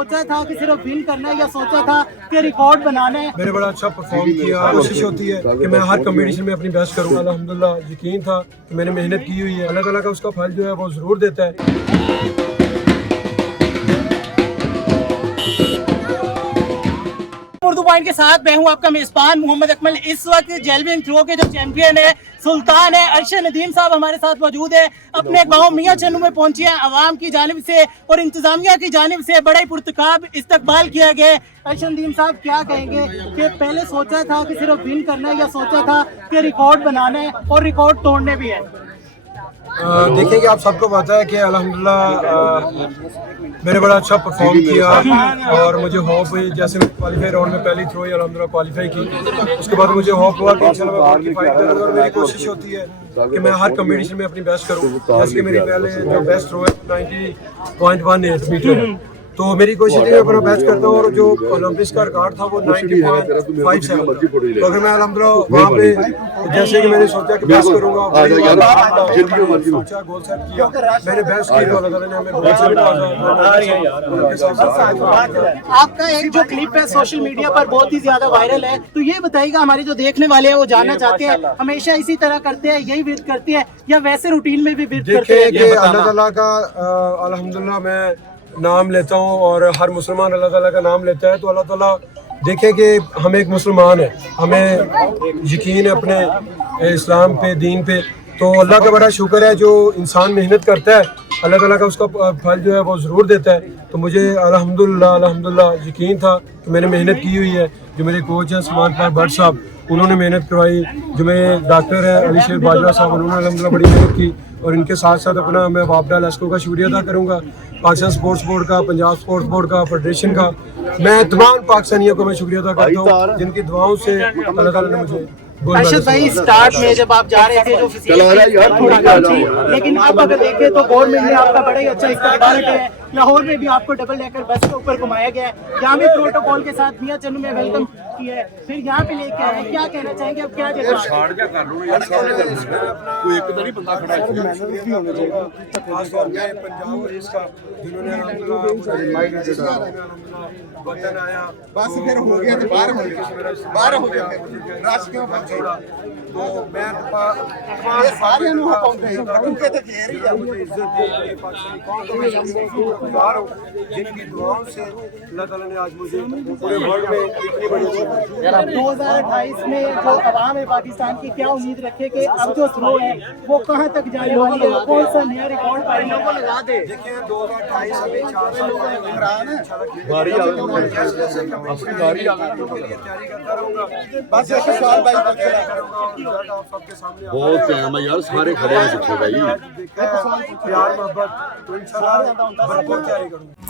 सोचा था कि सिर्फ विन करना है या सोचा था कि रिकॉर्ड बनाना है? मैंने बड़ा अच्छा परफॉर्म किया। कोशिश होती है कि मैं हर कंपटीशन में अपनी बेस्ट करूंगा। अल्हम्दुलिल्लाह यकीन था कि मैंने मेहनत की हुई है, अल्लाह ताला का उसका फल जो है वो ज़रूर देता है। उर्दू पॉइंट के साथ मैं हूं आपका मेजबान मोहम्मद अकमल। इस वक्त जेवलिन थ्रो के जो चैंपियन है सुल्तान है अरशद नदीम साहब हमारे साथ मौजूद है। अपने गांव मियां चन्नू में पहुंचे हैं। आवाम की जानिब से और इंतजामिया की जानिब से बड़ा ही पुरतकाब इस्तकबाल किया गया। अरशद नदीम साहब क्या कहेंगे कि पहले सोचा था कि सिर्फ विन करना है या सोचा था कि रिकॉर्ड बनाना है और रिकॉर्ड तोड़ने भी है? देखिए कि आप सबको पता है कि अल्हम्दुलिल्लाह मैंने बड़ा अच्छा परफॉर्म किया और मुझे होप हुई, जैसे मैं क्वालिफाई राउंड में पहली थ्रो ही अल्हम्दुलिल्लाह क्वालिफाई की। उसके बाद मुझे होप हुआ कि इंशाल्लाह मैं बाकी फाइट करूंगा और मेरी कोशिश होती है कि मैं हर कंपटीशन में अपनी बेस्ट करूं। जैसे कि मेरी पहले जो बेस्ट थ्रो है 90.18 मीटर है, तो मेरी कोशिश है अपना बेस्ट करता हूँ। और जो ओलंपिक्स का रिकॉर्ड था वो 90.57, तो अगर मैं अल्हम्दुलिल्लाह वहाँ पे जैसे कि मैंने सोचा कि बेस्ट करूँगा, सोचा गोल सेट किया, मैंने बेस्ट किया, अल्लाह ताला ने हमें गोल सेट किया। आपका एक जो क्लिप है सोशल मीडिया पर बहुत ही ज्यादा वायरल है, तो ये बताइएगा हमारे जो देखने वाले हैं वो जानना चाहते हैं, हमेशा इसी तरह करते हैं, यही विर्द करते हैं या वैसे रूटीन में भी विर्द करते हैं? देखिए अल्लाह ताला का अल्हम्दुलिल्लाह मैं नाम लेता हूँ और हर मुसलमान अल्लाह ताला का नाम लेता है, तो अल्लाह ताला देखे कि हम एक मुसलमान है, हमें यकीन है अपने इस्लाम पे, दीन पे, तो अल्लाह का बड़ा शुक्र है। जो इंसान मेहनत करता है अल्लाह ताला का उसका फल जो है वो ज़रूर देता है। तो मुझे अल्हम्दुलिल्लाह यकीन था कि मैंने मेहनत की हुई है। जो मेरे कोच हैं सलमान फार भट्ट साहब, उन्होंने मेहनत करवाई। जो मेरे डॉक्टर हैं अली शेर बाजवा साहब, उन्होंने अल्हम्दुलिल्लाह बड़ी मेहनत की। और इनके साथ साथ अपना मैं वापडा लेस्को का शुक्रिया अदा करूँगा, पाकिस्तान स्पोर्ट्स बोर्ड का, पंजाब स्पोर्ट्स बोर्ड का, फेडरेशन का। मैं तमाम पाकिस्तानियों को मैं शुक्रिया अदा करता हूँ जिनकी दुआओं से अल्लाह ताला ने मुझे। अरशद भाई, स्टार्ट में जब आप जा रहे थे जो लेकिन अब अगर देखें तो गवर्नमेंट ने आपका बड़ा ही अच्छा इस्तेमाल किया है। लाहौर में भी आपको डबल डेकर बस के ऊपर घुमाया गया है, यहाँ भी प्रोटोकॉल के साथ मियां चन्नू में वेलकम किया है, फिर यहाँ पे लेके आए हैं। क्या कहना चाहेंगे, अब क्या जगह वतन आया बस फिर हो गया तो बाहर हो गया राश क्यों बचे तो मैं ये सारे नु पाਉਂਦੇ उनके तो घेर ही मुझे इज्जत दी है पाकिस्तानी कौम को मैं शुक्रगुजार हूं जिनकी दुआओं से अल्लाह ताला ने आज मुझे पूरे वर्ल्ड में इतनी बड़ी 2028 में जो अवाम है पाकिस्तान की, क्या उम्मीद रखे कि अब जो थ्रो है वो कहां तक जाने वाली है, कौन सा नया रिकॉर्ड पाएंगे? को लगा दे। देखिए 2028 अभी 4 साल इमरान बारी आ गई, तैयारी करता रहूंगा। बस एक सवाल भाई पूछ रहा रिजल्ट आप सबके सामने बहुत टाइम है यार, सारे खड़े हैं पीछे भाई। प्यार मोहब्बत तो इंशाल्लाह भरपूर तैयारी करूंगा।